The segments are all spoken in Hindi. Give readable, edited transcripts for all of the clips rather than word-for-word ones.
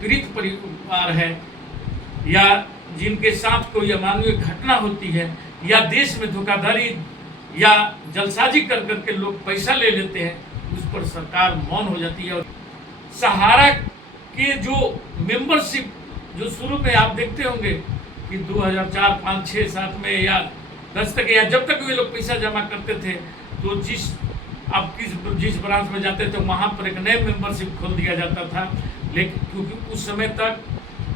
पीड़ित परिवार है या जिनके साथ कोई अमानवीय घटना होती है या देश में धोखाधड़ी या जलसाजी कर करके लोग पैसा ले लेते हैं, उस पर सरकार मौन हो जाती है। और सहारा के जो मेंबरशिप जो शुरू में आप देखते होंगे कि 2004, 5, 6, 7 में या 10 तक या जब तक वे लोग पैसा जमा करते थे तो जिस ब्रांच में जाते थे वहाँ पर एक नए मेंबरशिप खोल दिया जाता था। लेकिन क्योंकि उस समय तक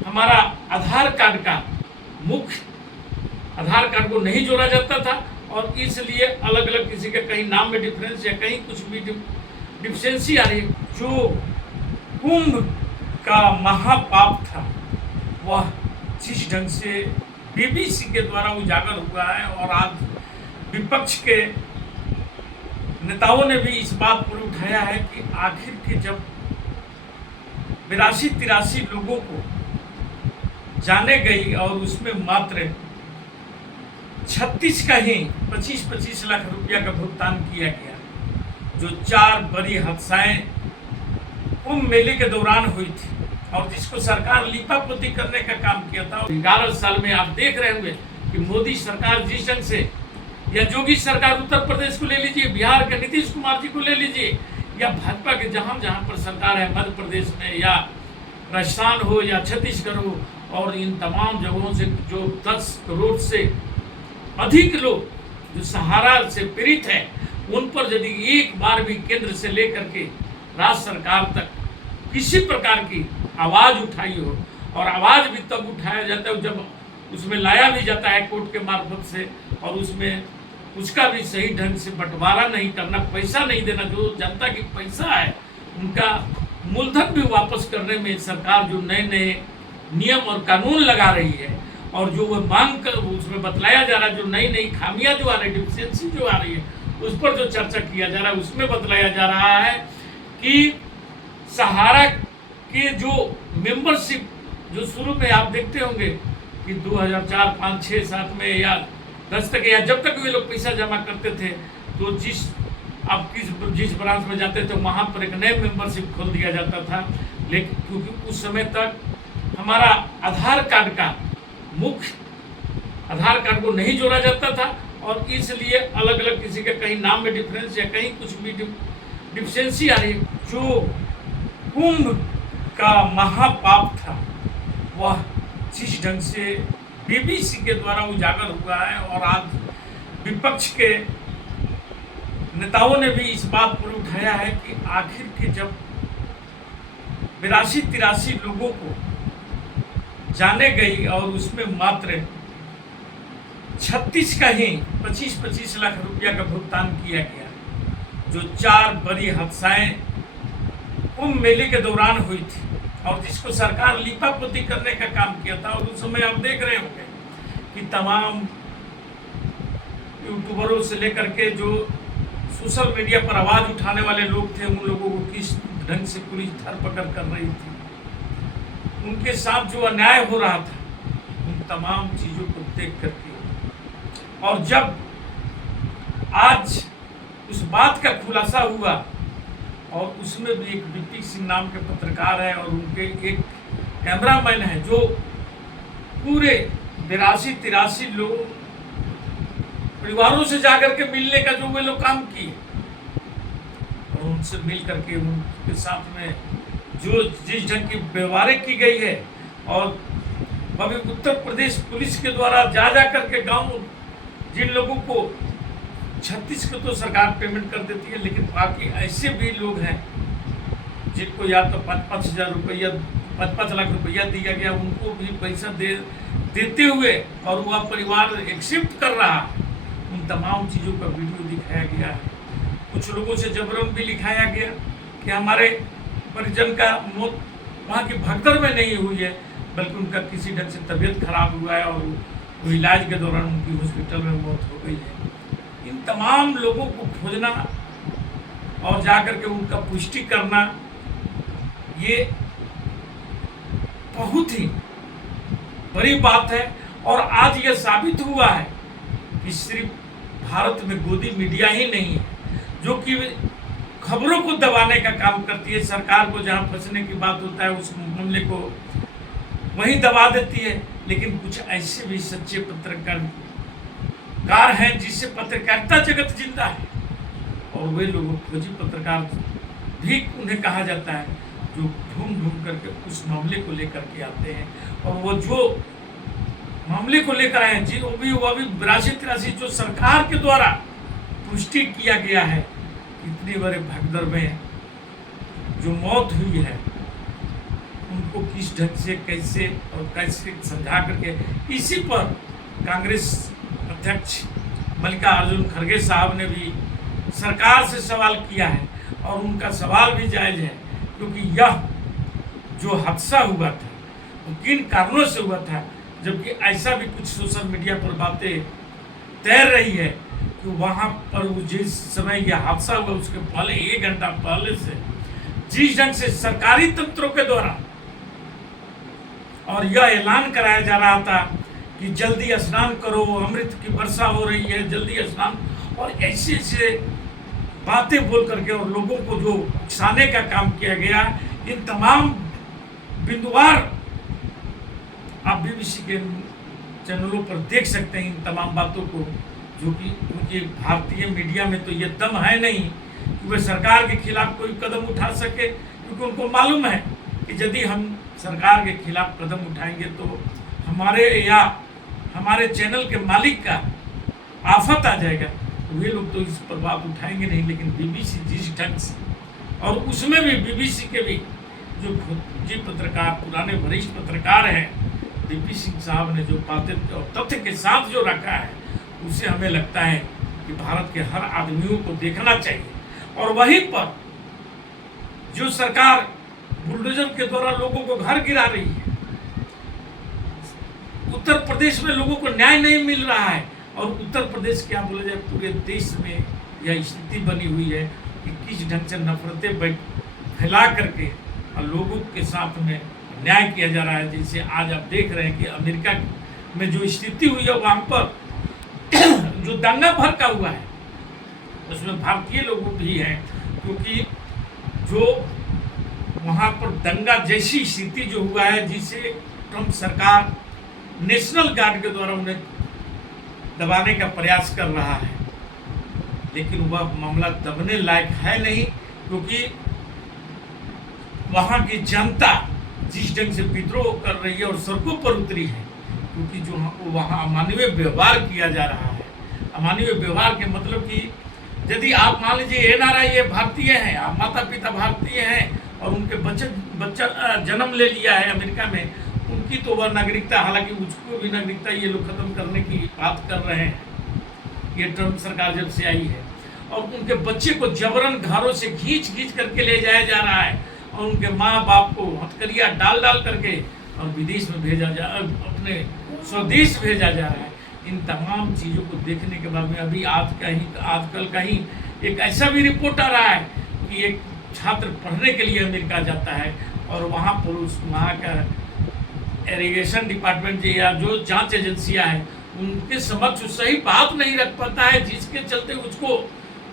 हमारा आधार कार्ड को नहीं जोड़ा जाता था और इसलिए अलग अलग किसी के कहीं नाम में डिफरेंस या कहीं कुछ भी डिफिशिएंसी आ रही है। जो कुंभ का महापाप था वह जिस ढंग से बीबीसी के द्वारा उजागर हुआ है और आज विपक्ष के नेताओं ने भी इस बात पर उठाया है कि आखिर के जब 82-83 लोगों को जाने गई और उसमें मात्र 36 का ही 25-25 लाख रुपया का भुगतान किया गया, जो 4 बड़ी हादसाएं कुंभ मेले के दौरान हुई थी और जिसको सरकार लीपापोती करने का काम किया था। 11 साल में आप देख रहे होंगे कि मोदी सरकार जिस ढंग से या योगी सरकार उत्तर प्रदेश को ले लीजिए, बिहार के नीतीश कुमार जी को ले लीजिए या भाजपा के जहां पर सरकार है मध्य प्रदेश में या राजस्थान हो या छत्तीसगढ़ हो, और इन तमाम जगहों से जो 10 करोड़ से अधिक लोग जो सहारा से पीड़ित है उन पर यदि एक बार भी केंद्र से लेकर के राज्य सरकार तक किसी प्रकार की आवाज उठाई हो, और आवाज भी तब उठाया जाता है जब उसमें लाया भी जाता है कोर्ट के मार्फत से, और उसमें उसका भी सही ढंग से बंटवारा नहीं करना, पैसा नहीं देना, जो जनता की पैसा है उनका मूलधन भी वापस करने में सरकार जो नए नए नियम और कानून लगा रही है और जो वो मांग कर उसमें बतलाया जा रहा है, जो नई नई खामियां जो आ रही है, डिफिशिएंसी जो आ रही है, उस पर जो चर्चा किया जा रहा है उसमें बतलाया जा रहा है कि सहारा के जो मेंबरशिप जो शुरू में आप देखते होंगे कि 2004, 5, 6, 7 में या 10 तक या जब तक वे लोग पैसा जमा करते थे तो जिस ब्रांच में जाते थे वहाँ पर एक नए मेंबरशिप खोल दिया जाता था। लेकिन क्योंकि उस समय तक हमारा आधार कार्ड को नहीं जोड़ा जाता था और इसलिए अलग अलग किसी के कहीं नाम में डिफरेंस या कहीं कुछ भी डिफिशिएंसी आ रही है। जो कुंभ का महापाप था वह जिस ढंग से बीबीसी के द्वारा उजागर हुआ है और आज विपक्ष के नेताओं ने भी इस बात पर उठाया है कि आखिर के जब 82-83 लोगों को जाने गई और उसमें मात्र 36 का ही 25-25 लाख रुपया का भुगतान किया गया, जो 4 बड़ी हादसाएं कुंभ मेले के दौरान हुई थी और जिसको सरकार लीपापोती करने का काम किया था। और उस समय आप देख रहे होंगे कि तमाम यूट्यूबरों से लेकर के जो सोशल मीडिया पर आवाज उठाने वाले लोग थे उन लोगों को किस ढंग से पुलिस धरपकड़ कर रही थी, उनके साथ जो अन्याय हो रहा था उन तमाम चीजों को देख करके, और जब आज उस बात का खुलासा हुआ और उसमें भी एक विपी सिंह नाम के पत्रकार है और उनके एक कैमरामैन है जो पूरे 82-83 लोग परिवारों से जाकर के मिलने का जो वे लोग काम किए और उनसे मिल करके उनके साथ में जो जिस ढंग की व्यवहारिक की गई है, और अभी उत्तर प्रदेश पुलिस के द्वारा जा करके गांव जिन लोगों को 36 को तो सरकार पेमेंट कर देती है, लेकिन बाकी ऐसे भी लोग हैं जिनको या तो 5-5 हज़ार रुपया 5-5 लाख रुपया दिया गया, उनको भी पैसा देते हुए और वह परिवार एक्सेप्ट कर रहा, उन तमाम चीज़ों का वीडियो दिखाया गया है। कुछ लोगों से जबरन भी लिखाया गया कि हमारे परिजन का मौत वहाँ की भगदड़ में नहीं हुई है बल्कि उनका किसी ढंग से तबीयत खराब हुआ है और वो इलाज के दौरान उनकी हॉस्पिटल में मौत हो गई है। इन तमाम लोगों को खोजना और जाकर के उनका पुष्टि करना ये बहुत ही बड़ी बात है। और आज यह साबित हुआ है कि सिर्फ भारत में गोदी मीडिया ही नहीं है जो कि खबरों को दबाने का काम करती है। सरकार को जहां फंसने की बात होता है उस मामले को वहीं दबा देती है। लेकिन कुछ ऐसे भी सच्चे पत्रकार हैं जिससे पत्रकारिता जगत जिंदा है, और वे लोग खोजी पत्रकार भी उन्हें कहा जाता है, जो ढूंढ ढूंढ करके उस मामले को लेकर के आते हैं। और वो जो मामले को लेकर आए हैं वो भी 82-83 जो सरकार के द्वारा पुष्टि किया गया है, इतने बड़े भगदड़ में जो मौत हुई है उनको किस ढंग से कैसे और कैसे समझा करके, इसी पर कांग्रेस अध्यक्ष मल्लिकार्जुन खड़गे साहब ने भी सरकार से सवाल किया है, और उनका सवाल भी जायज है, क्योंकि यह जो हादसा हुआ था वो किन कारणों से हुआ था। जबकि ऐसा भी कुछ सोशल मीडिया पर बातें तैर रही है कि वहाँ पर वो जिस समय यह हादसा हुआ उसके पहले 1 घंटा पहले से जिस ढंग से सरकारी तंत्रों के द्वारा और यह ऐलान कराया जा रहा था कि जल्दी स्नान करो, अमृत की वर्षा हो रही है, जल्दी स्नान, और ऐसे ऐसे बातें बोल करके और लोगों को जो उकसाने का काम किया गया, इन तमाम बिंदुवार आप बीबीसी के चैनलों पर देख सकते हैं इन तमाम बातों को, जो कि उनके भारतीय मीडिया में तो ये दम है नहीं कि वे सरकार के खिलाफ कोई कदम उठा सके, क्योंकि उनको मालूम है कि यदि हम सरकार के खिलाफ कदम उठाएंगे तो हमारे या हमारे चैनल के मालिक का आफत आ जाएगा। तो वे लोग तो इस पर बात उठाएंगे नहीं। लेकिन बीबीसी जिस ढंग से, और उसमें भी बीबीसी के भी जो जी पत्रकार, पुराने वरिष्ठ पत्रकार हैं, DP सिंह साहब ने जो बातें और तथ्य के साथ जो रखा है, उससे हमें लगता है कि भारत के हर आदमियों को देखना चाहिए। और वहीं पर जो सरकार बुलडोजर के द्वारा लोगों को घर गिरा रही है, उत्तर प्रदेश में लोगों को न्याय नहीं मिल रहा है, और उत्तर प्रदेश क्या बोला जाए पूरे देश में यह स्थिति बनी हुई है कि किस ढंग से नफरतें फैला करके और लोगों के साथ में न्याय किया जा रहा है। जैसे आज आप देख रहे हैं कि अमेरिका में जो स्थिति हुई है वहाँ पर जो दंगा भड़का हुआ है उसमें भारतीय लोग भी हैं, क्योंकि जो वहाँ पर दंगा जैसी स्थिति जो हुआ है, जिसे ट्रंप सरकार नेशनल गार्ड के द्वारा उन्हें दबाने का प्रयास कर रहा है, लेकिन वह मामला दबने लायक है नहीं, क्योंकि वहाँ की जनता जिस ढंग से विद्रोह कर रही है और सड़कों पर उतरी है, क्योंकि जो वहाँ अमानवीय व्यवहार किया जा रहा है। अमानवीय व्यवहार के मतलब कि यदि आप मान लीजिए NRI ये भारतीय हैं, आप माता पिता भारतीय हैं और उनके बच्चा जन्म ले लिया है अमेरिका में, उनकी तो वह नागरिकता, हालांकि उसको भी नागरिकता ये लोग खत्म करने की बात कर रहे हैं, ये ट्रंप सरकार जब से आई है, और उनके बच्चे को जबरन घरों से खींच करके ले जाया जा रहा है, और उनके माँ बाप को हथकड़ियाँ डाल करके और विदेश में भेजा जा, अपने स्वदेश भेजा जा रहा है। इन तमाम चीज़ों को देखने के बाद में अभी आजकल का ही एक ऐसा भी रिपोर्ट आ रहा है कि एक छात्र पढ़ने के लिए अमेरिका जाता है, और वहाँ पर वहाँ का इरिगेशन डिपार्टमेंट या जो जांच एजेंसियां हैं उनके समक्ष सही बात नहीं रख पाता है, जिसके चलते उसको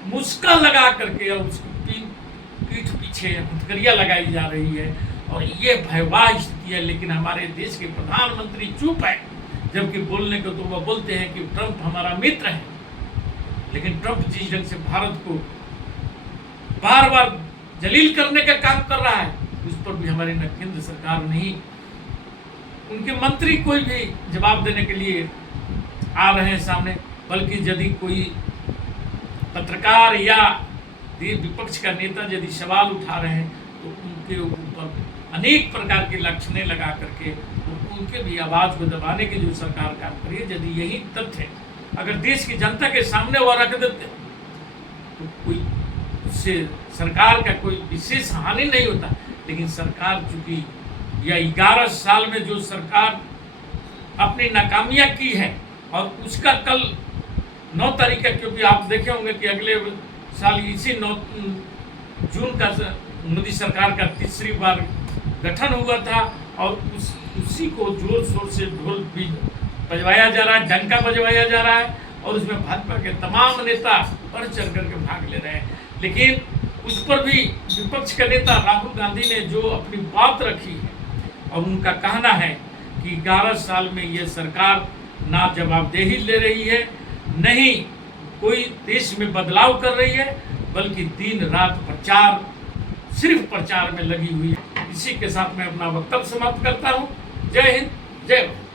मुस्का लगा करके और उसकी पीठ पीछे हथकड़ियाँ लगाई जा रही है, और ये भयावह स्थिति है। लेकिन हमारे देश के प्रधानमंत्री चुप है, जबकि बोलने को तो वह बोलते हैं कि ट्रंप हमारा मित्र है, लेकिन ट्रंप जिस ढंग से भारत को बार बार जलील करने का काम कर रहा है, उस पर भी हमारी न केंद्र सरकार नहीं, उनके मंत्री कोई भी जवाब देने के लिए आ रहे हैं सामने। बल्कि यदि कोई पत्रकार या विपक्ष का नेता यदि सवाल उठा रहे हैं तो उनके ऊपर अनेक प्रकार के लक्षणें लगा करके तो उनके भी आवाज़ को दबाने की जो सरकार काम करी है, यदि यही तथ्य अगर देश की जनता के सामने वो रख देते तो कोई उससे सरकार का कोई विशेष हानि नहीं होता। लेकिन सरकार चूंकि या 11 साल में जो सरकार अपनी नाकामियां की है, और उसका कल 9 तारीख का, क्योंकि आप देखे होंगे कि अगले साल इसी 9 जून का मोदी सरकार का तीसरी बार गठन हुआ था, और उसी को जोर शोर से ढोल भी बजवाया जा रहा है, डंका बजवाया जा रहा है, और उसमें भाजपा के तमाम नेता बढ़ चढ़ करके भाग ले रहे हैं। लेकिन उस पर भी विपक्ष के नेता राहुल गांधी ने जो अपनी बात रखी है और उनका कहना है कि 11 साल में ये सरकार ना जवाबदेही ले रही है, नहीं कोई देश में बदलाव कर रही है, बल्कि दिन रात प्रचार, सिर्फ प्रचार में लगी हुई है। इसी के साथ मैं अपना वक्तव्य समाप्त करता हूँ। जय हिंद, जय भारत।